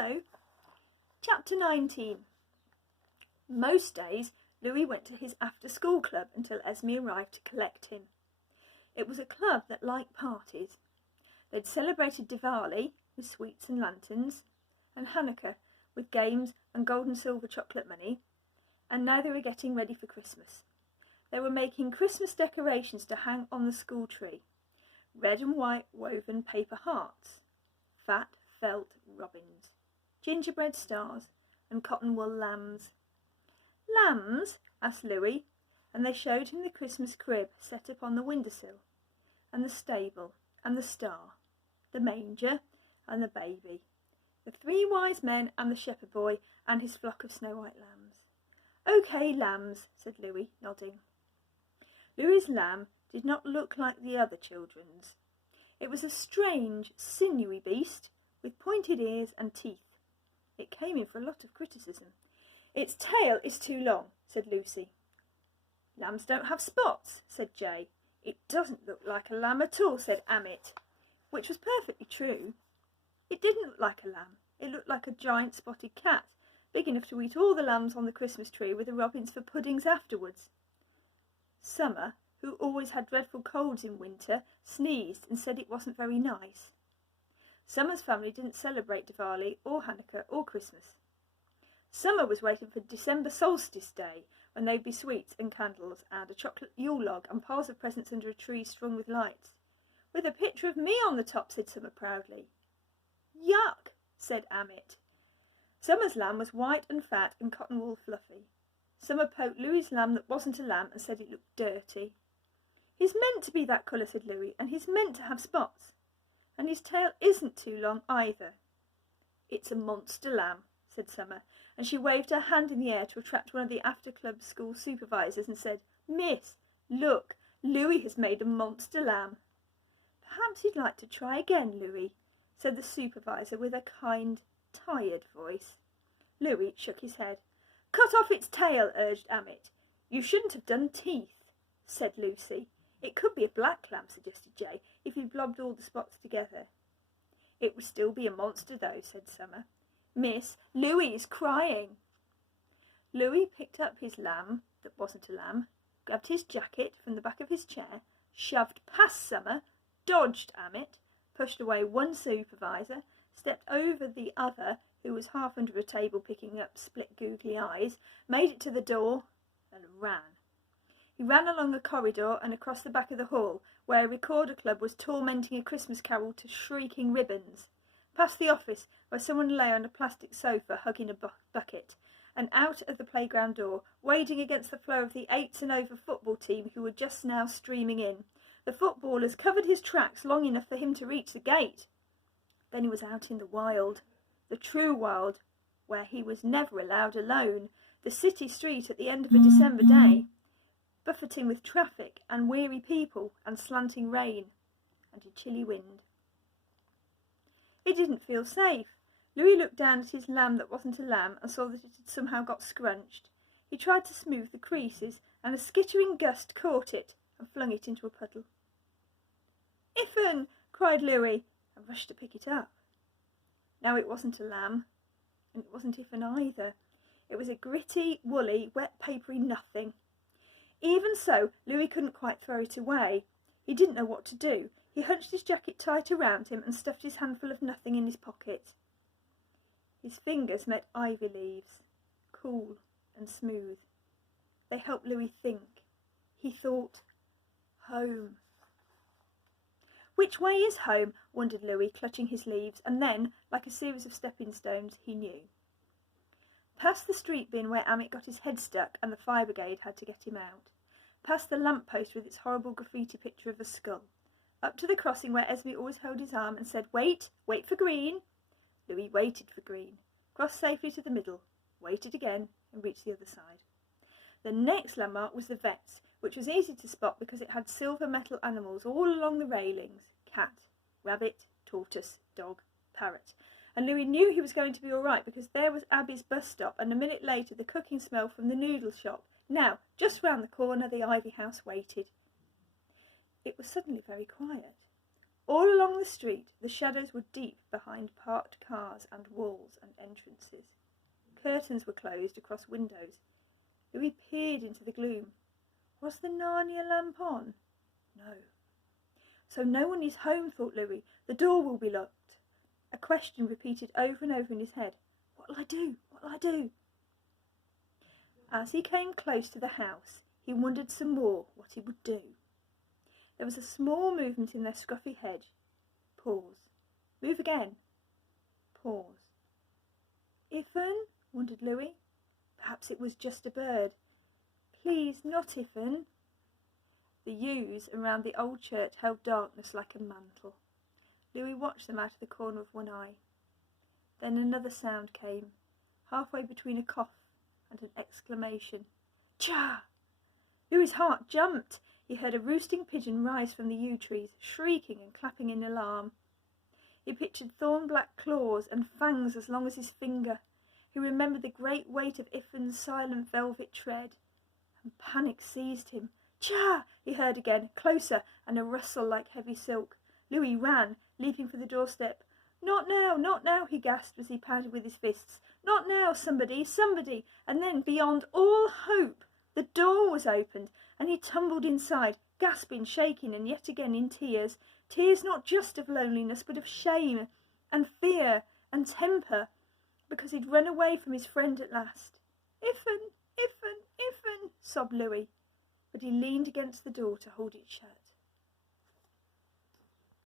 hello. Chapter 19. Most days, Louis went to his after-school club until Esme arrived to collect him. It was a club that liked parties. They'd celebrated Diwali with sweets and lanterns, and Hanukkah with games and gold and silver chocolate money, and now they were getting ready for Christmas. They were making Christmas decorations to hang on the school tree. Red and white woven paper hearts, fat felt robins, gingerbread stars, and cotton wool lambs. Lambs? Asked Louis, and they showed him the Christmas crib set up on the windowsill, and the stable, and the star, the manger, and the baby, the 3 wise men and the shepherd boy and his flock of snow-white lambs. "OK, lambs," said Louis, nodding. Louis's lamb did not look like the other children's. It was a strange, sinewy beast with pointed ears and teeth. It came in for a lot of criticism. "Its tail is too long," said Lucy. "Lambs don't have spots," said Jay. "It doesn't look like a lamb at all," said Amit, which was perfectly true. It didn't look like a lamb. It looked like a giant spotted cat, big enough to eat all the lambs on the Christmas tree with the robins for puddings afterwards. Summer, who always had dreadful colds in winter, sneezed and said it wasn't very nice. Summer's family didn't celebrate Diwali or Hanukkah or Christmas. Summer was waiting for December solstice day, when there'd be sweets and candles and a chocolate Yule log and piles of presents under a tree strung with lights. "With a picture of me on the top," said Summer proudly. "Yuck," said Amit. Summer's lamb was white and fat and cotton wool fluffy. Summer poked Louis's lamb that wasn't a lamb and said it looked dirty. "He's meant to be that colour," said Louis, "and he's meant to have spots. And his tail isn't too long either." "It's a monster lamb," said Summer, and she waved her hand in the air to attract one of the after-club school supervisors and said, "Miss, look, Louis has made a monster lamb." "Perhaps you'd like to try again, Louis," said the supervisor with a kind, tired voice. Louis shook his head. "Cut off its tail," urged Amit. "You shouldn't have done teeth," said Lucy. "It could be a black lamb," suggested Jay, "if you blobbed all the spots together." "It would still be a monster, though," said Summer. "Miss, Louis is crying." Louis picked up his lamb that wasn't a lamb, grabbed his jacket from the back of his chair, shoved past Summer, dodged Amit, pushed away one supervisor, stepped over the other, who was half under a table picking up split googly eyes, made it to the door, and ran. He ran along a corridor and across the back of the hall, where a recorder club was tormenting a Christmas carol to shrieking ribbons, past the office, where someone lay on a plastic sofa hugging a bucket, and out of the playground door, wading against the flow of the 8s and over football team who were just now streaming in. The footballers covered his tracks long enough for him to reach the gate. Then he was out in the wild, the true wild, where he was never allowed alone, the city street at the end of a December day, buffeting with traffic and weary people and slanting rain and a chilly wind. It didn't feel safe. Louis looked down at his lamb that wasn't a lamb and saw that it had somehow got scrunched. He tried to smooth the creases, and a skittering gust caught it and flung it into a puddle. "Iffen!" cried Louis, and rushed to pick it up. Now it wasn't a lamb, and it wasn't Iffen either. It was a gritty, woolly, wet, papery nothing. Even so, Louis couldn't quite throw it away. He didn't know what to do. He hunched his jacket tight around him and stuffed his handful of nothing in his pocket. His fingers met ivy leaves, cool and smooth. They helped Louis think. He thought, home. Which way is home? Wondered Louis, clutching his leaves, and then, like a series of stepping stones, he knew. Past the street bin where Amit got his head stuck and the fire brigade had to get him out. Past the lamp post with its horrible graffiti picture of a skull. Up to the crossing where Esme always held his arm and said, "Wait, wait for green." Louis waited for green, crossed safely to the middle, waited again, and reached the other side. The next landmark was the vet's, which was easy to spot because it had silver metal animals all along the railings: cat, rabbit, tortoise, dog, parrot. And Louis knew he was going to be all right because there was Abby's bus stop, and a minute later the cooking smell from the noodle shop. Now, just round the corner, the Ivy House waited. It was suddenly very quiet. All along the street the shadows were deep behind parked cars and walls and entrances. Curtains were closed across windows. Louis peered into the gloom. Was the Narnia lamp on? No. So no one is home, thought Louis. The door will be locked. A question repeated over and over in his head. What'll I do? What'll I do? As he came close to the house, he wondered some more what he would do. There was a small movement in their scruffy hedge. Pause. Move again. Pause. Iffin? Wondered Louis. Perhaps it was just a bird. Please, not Iffin. The yews around the old church held darkness like a mantle. Louis watched them out of the corner of one eye. Then another sound came, halfway between a cough and an exclamation. Cha! Louis's heart jumped. He heard a roosting pigeon rise from the yew trees, shrieking and clapping in alarm. He pictured thorn-black claws and fangs as long as his finger. He remembered the great weight of Iffin's silent velvet tread, and panic seized him. Cha! He heard again, closer, and a rustle like heavy silk. Louis ran, leaping for the doorstep. Not now, not now, he gasped as he pounded with his fists. Not now, somebody, somebody! And then, beyond all hope, the door was opened, and he tumbled inside, gasping, shaking, and yet again in tears. Tears not just of loneliness, but of shame, and fear, and temper, because he'd run away from his friend at last. Iffin, Iffin, Iffin, sobbed Louis, but he leaned against the door to hold it shut.